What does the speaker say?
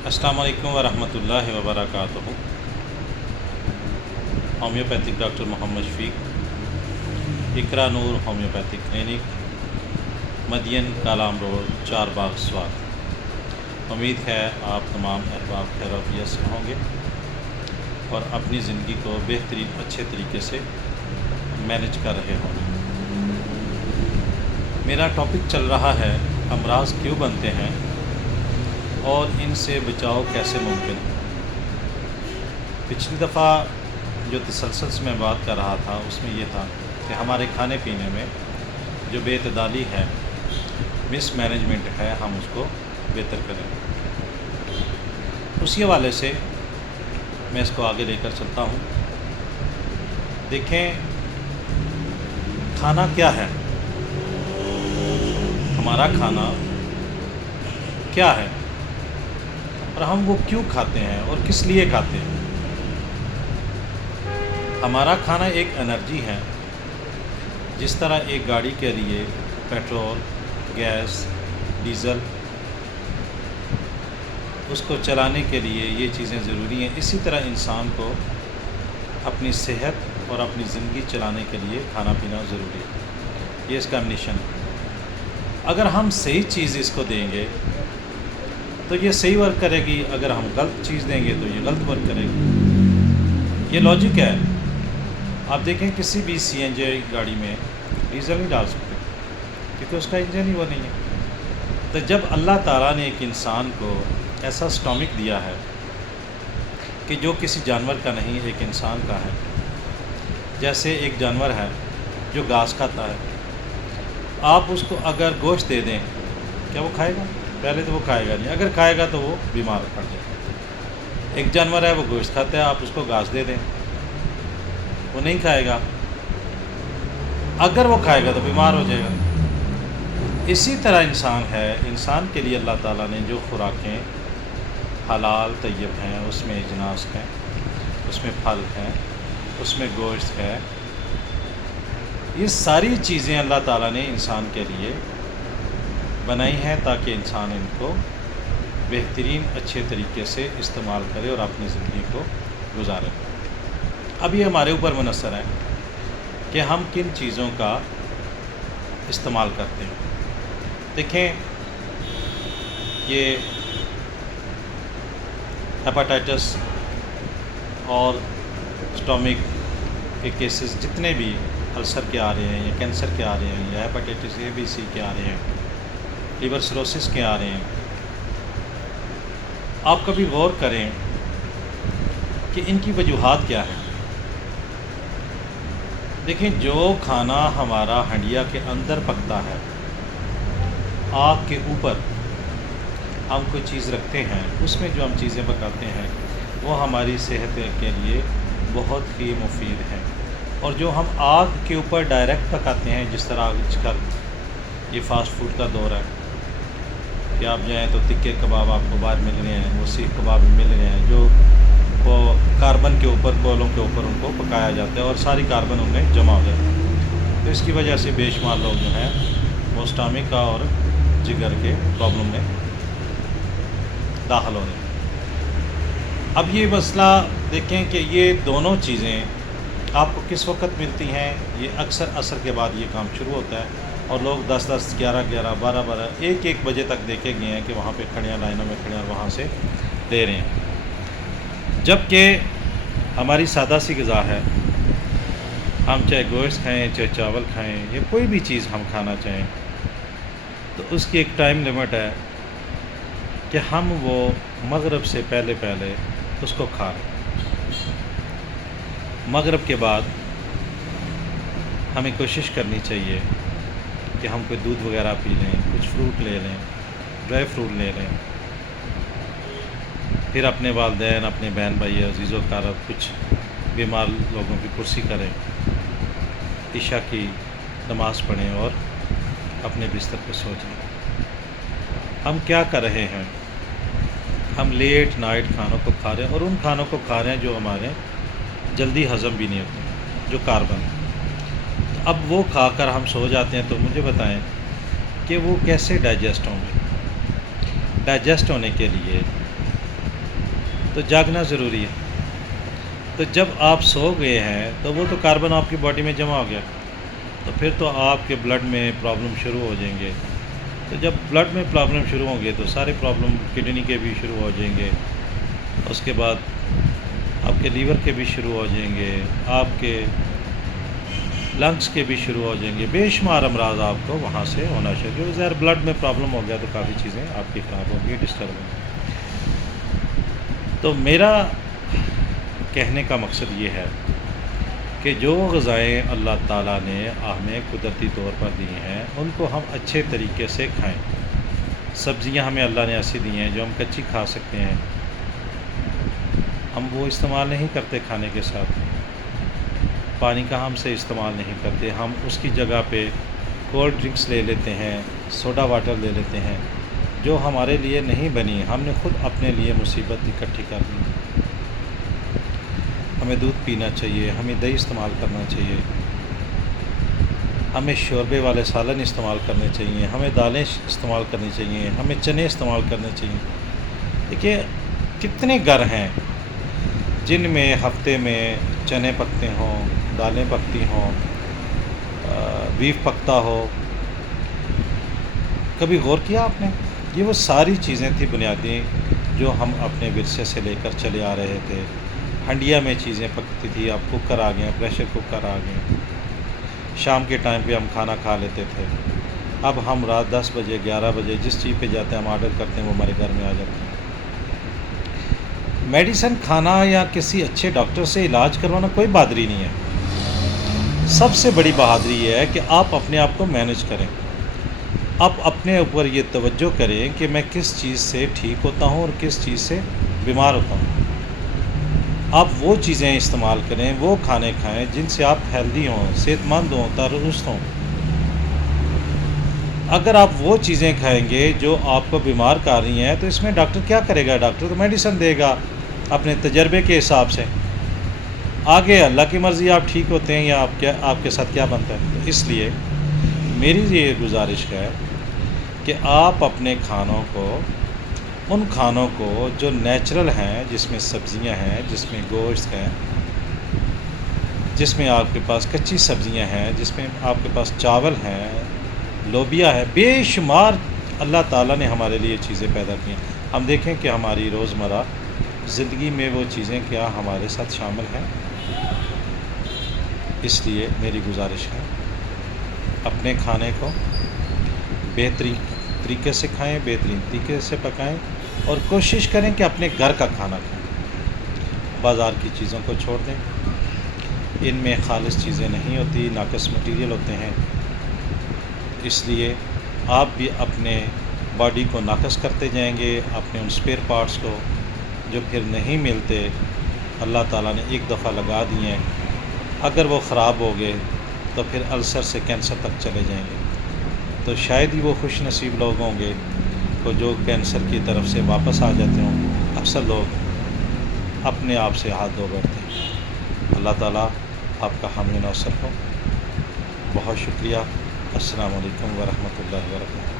السلام علیکم ورحمۃ اللہ وبرکاتہ۔ ہومیوپیتھک ڈاکٹر محمد شفیق، اقرا نور ہومیوپیتھک کلینک، مدین کالام روڈ، چار باغ سوات۔ امید ہے آپ تمام احباب خیر و عافیت سے ہوں گے اور اپنی زندگی کو بہترین اچھے طریقے سے مینج کر رہے ہوں گے۔ میرا ٹاپک چل رہا ہے امراض کیوں بنتے ہیں اور ان سے بچاؤ کیسے ممکن ہے۔ پچھلی دفعہ جو تسلسل سے میں بات کر رہا تھا اس میں یہ تھا کہ ہمارے کھانے پینے میں جو بے اعتدالی ہے، مس مینجمنٹ ہے، ہم اس کو بہتر کریں۔ اسی حوالے سے میں اس کو آگے لے کر چلتا ہوں۔ دیکھیں، کھانا کیا ہے؟ ہمارا کھانا کیا ہے اور ہم وہ کیوں کھاتے ہیں اور کس لیے کھاتے ہیں؟ ہمارا کھانا ایک انرجی ہے۔ جس طرح ایک گاڑی کے لیے پیٹرول، گیس، ڈیزل، اس کو چلانے کے لیے یہ چیزیں ضروری ہیں، اسی طرح انسان کو اپنی صحت اور اپنی زندگی چلانے کے لیے کھانا پینا ضروری ہے۔ یہ اس کا مشن ہے۔ اگر ہم صحیح چیز اس کو دیں گے تو یہ صحیح ورک کرے گی، اگر ہم غلط چیز دیں گے تو یہ غلط ورک کرے گی۔ یہ لاجک ہے۔ آپ دیکھیں کسی بھی سی این جی گاڑی میں ڈیزل نہیں ڈال سکتے کیونکہ اس کا انجن ہی وہ نہیں ہے۔ تو جب اللہ تعالیٰ نے ایک انسان کو ایسا سٹامک دیا ہے کہ جو کسی جانور کا نہیں، ایک انسان کا ہے، جیسے ایک جانور ہے جو گھاس کھاتا ہے، آپ اس کو اگر گوشت دے دیں کیا وہ کھائے گا؟ پہلے تو وہ کھائے گا نہیں، اگر کھائے گا تو وہ بیمار پڑ جائے گا۔ ایک جانور ہے وہ گوشت کھاتا ہے، آپ اس کو گھاس دے دیں وہ نہیں کھائے گا، اگر وہ کھائے گا تو بیمار ہو جائے گا۔ اسی طرح انسان ہے، انسان کے لیے اللہ تعالیٰ نے جو خوراکیں حلال طیب ہیں، اس میں اجناس ہیں، اس میں پھل ہیں، اس میں گوشت ہے، یہ ساری چیزیں اللہ تعالیٰ نے انسان کے لیے بنائی ہیں تاکہ انسان ان کو بہترین اچھے طریقے سے استعمال کرے اور اپنی زندگی کو گزارے۔ اب یہ ہمارے اوپر منحصر ہے کہ ہم کن چیزوں کا استعمال کرتے ہیں۔ دیکھیں، یہ ہیپاٹائٹس اور سٹامک کے کیسز جتنے بھی السر کے آ رہے ہیں یا کینسر کے آ رہے ہیں یا ہیپاٹائٹس اے بی سی کے آ رہے ہیں، لیور سروسس کے آ رہے ہیں، آپ کبھی غور کریں کہ ان کی وجوہات کیا ہیں۔ دیکھیں، جو کھانا ہمارا ہنڈیا کے اندر پکتا ہے، آگ کے اوپر ہم کوئی چیز رکھتے ہیں، اس میں جو ہم چیزیں پکاتے ہیں وہ ہماری صحت کے لیے بہت ہی مفید ہیں، اور جو ہم آگ کے اوپر ڈائریکٹ پکاتے ہیں، جس طرح آج کل یہ فاسٹ فوڈ کا دور ہے کہ آپ جائیں تو تکے کباب آپ کو باہر مل رہے ہیں، وہ سیخ کباب مل رہے ہیں، جو وہ کاربن کے اوپر، کوئلوں کے اوپر ان کو پکایا جاتا ہے اور ساری کاربن ان میں جمع ہو جاتی ہے۔ تو اس کی وجہ سے بے شمار لوگ جو ہیں وہ سٹامک کا اور جگر کے پرابلم میں داخل ہو رہے ہیں۔ اب یہ مسئلہ دیکھیں کہ یہ دونوں چیزیں آپ کو کس وقت ملتی ہیں۔ یہ اکثر عصر کے بعد یہ کام شروع ہوتا ہے اور لوگ 10-10، 11-11، 12-12، 1-1 بجے تک دیکھے گئے ہیں کہ وہاں پہ کھڑے ہیں، لائنوں میں کھڑے ہیں اور وہاں سے لے رہے ہیں، جبکہ ہماری سادہ سی غذا ہے۔ ہم چاہے گوشت کھائیں، چاہے چاول کھائیں، یا کوئی بھی چیز ہم کھانا چاہیں تو اس کی ایک ٹائم لمٹ ہے کہ ہم وہ مغرب سے پہلے اس کو کھا لیں۔ مغرب کے بعد ہمیں کوشش کرنی چاہیے کہ ہم کوئی دودھ وغیرہ پی لیں، کچھ فروٹ لے لیں، ڈرائی فروٹ لے لیں، پھر اپنے والدین، اپنے بہن بھائی، عزیز و اقارب، کچھ بیمار لوگوں کی کرسی کریں، عشاء کی نماز پڑھیں اور اپنے بستر پہ سو جائیں۔ ہم کیا کر رہے ہیں؟ ہم لیٹ نائٹ کھانوں کو کھا رہے ہیں، اور ان کھانوں کو کھا رہے ہیں جو ہمارے جلدی ہضم بھی نہیں ہوتے، جو کاربن۔ اب وہ کھا کر ہم سو جاتے ہیں، تو مجھے بتائیں کہ وہ کیسے ڈائجسٹ ہوں گے؟ ڈائجسٹ ہونے کے لیے تو جاگنا ضروری ہے۔ تو جب آپ سو گئے ہیں تو وہ تو کاربن آپ کی باڈی میں جمع ہو گیا، تو پھر تو آپ کے بلڈ میں پرابلم شروع ہو جائیں گے۔ تو جب بلڈ میں پرابلم شروع ہوں گے تو سارے پرابلم کڈنی کے بھی شروع ہو جائیں گے، اس کے بعد آپ کے لیور کے بھی شروع ہو جائیں گے، آپ کے لنگس کے بھی شروع ہو جائیں گے، بے شمار امراض آپ کو وہاں سے ہونا شروع، کیونکہ ظاہر بلڈ میں پرابلم ہو گیا تو کافی چیزیں آپ کی خراب ہوں گی، ڈسٹرب ہوں گی۔ تو میرا کہنے کا مقصد یہ ہے کہ جو غذائیں اللہ تعالیٰ نے ہمیں قدرتی طور پر دی ہیں ان کو ہم اچھے طریقے سے کھائیں۔ سبزیاں ہمیں اللہ نے ایسی دی ہیں جو ہم کچی کھا سکتے ہیں، ہم وہ استعمال نہیں کرتے کھانے کے ساتھ۔ پانی کا ہم سے استعمال نہیں کرتے، ہم اس کی جگہ پہ کولڈ ڈرنکس لے لیتے ہیں، سوڈا واٹر لے لیتے ہیں، جو ہمارے لیے نہیں بنی، ہم نے خود اپنے لیے مصیبت اکٹھی کر لی۔ ہمیں دودھ پینا چاہیے، ہمیں دہی استعمال کرنا چاہیے، ہمیں شوربے والے سالن استعمال کرنے چاہیے، ہمیں دالیں استعمال کرنی چاہیے، ہمیں چنے استعمال کرنے چاہیے۔ دیکھیے کتنے گھر ہیں جن میں ہفتے میں چنے پکتے ہوں، دالیں پکتی ہوں، بیف پکتا ہو۔ کبھی غور کیا آپ نے؟ یہ وہ ساری چیزیں تھیں بنیادی جو ہم اپنے ورثے سے لے کر چلے آ رہے تھے۔ ہنڈیا میں چیزیں پکتی تھی، اب کوکر آ گئے ہیں، پریشر کوکر آ گئے ہیں، شام کے ٹائم پہ ہم کھانا کھا لیتے تھے، اب ہم رات 10 بجے 11 بجے جس چیز پہ جاتے ہیں ہم آرڈر کرتے ہیں وہ ہمارے گھر میں آ جاتے ہیں۔ میڈیسن کھانا یا کسی اچھے ڈاکٹر سے علاج کروانا کوئی بہادری نہیں ہے۔ سب سے بڑی بہادری یہ ہے کہ آپ اپنے آپ کو مینج کریں، آپ اپنے اوپر یہ توجہ کریں کہ میں کس چیز سے ٹھیک ہوتا ہوں اور کس چیز سے بیمار ہوتا ہوں۔ آپ وہ چیزیں استعمال کریں، وہ کھانے کھائیں جن سے آپ ہیلدی ہوں، صحت مند ہوں، تندرست ہوں۔ اگر آپ وہ چیزیں کھائیں گے جو آپ کو بیمار کر رہی ہیں تو اس میں ڈاکٹر کیا کرے گا؟ ڈاکٹر تو میڈیسن دے گا اپنے تجربے کے حساب سے، آگے اللہ کی مرضی آپ ٹھیک ہوتے ہیں یا آپ کے ساتھ کیا بنتا ہے۔ تو اس لیے میری یہ گزارش ہے کہ آپ اپنے کھانوں کو، ان کھانوں کو جو نیچرل ہیں، جس میں سبزیاں ہیں، جس میں گوشت ہیں، جس میں آپ کے پاس کچی سبزیاں ہیں، جس میں آپ کے پاس چاول ہیں، لوبیا ہے، بے شمار اللہ تعالیٰ نے ہمارے لیے چیزیں پیدا کی ہیں۔ ہم دیکھیں کہ ہماری روزمرہ زندگی میں وہ چیزیں کیا ہمارے ساتھ شامل ہیں۔ اس لیے میری گزارش ہے اپنے کھانے کو بہترین طریقے سے کھائیں، بہترین طریقے سے پکائیں، اور کوشش کریں کہ اپنے گھر کا کھانا کھائیں، بازار کی چیزوں کو چھوڑ دیں، ان میں خالص چیزیں نہیں ہوتی، ناقص مٹیریل ہوتے ہیں۔ اس لیے آپ بھی اپنے باڈی کو ناقص کرتے جائیں گے، اپنے ان سپیئر پارٹس کو جو پھر نہیں ملتے، اللہ تعالیٰ نے ایک دفعہ لگا دیے ہیں، اگر وہ خراب ہو گئے تو پھر السر سے کینسر تک چلے جائیں گے۔ تو شاید ہی وہ خوش نصیب لوگ ہوں گے تو جو کینسر کی طرف سے واپس آ جاتے ہوں، اکثر لوگ اپنے آپ سے ہاتھ دھو بیٹھتے ہیں۔ اللہ تعالیٰ آپ کا حامی ناصر ہو۔ بہت شکریہ۔ السلام علیکم ورحمۃ اللہ وبرکاتہ۔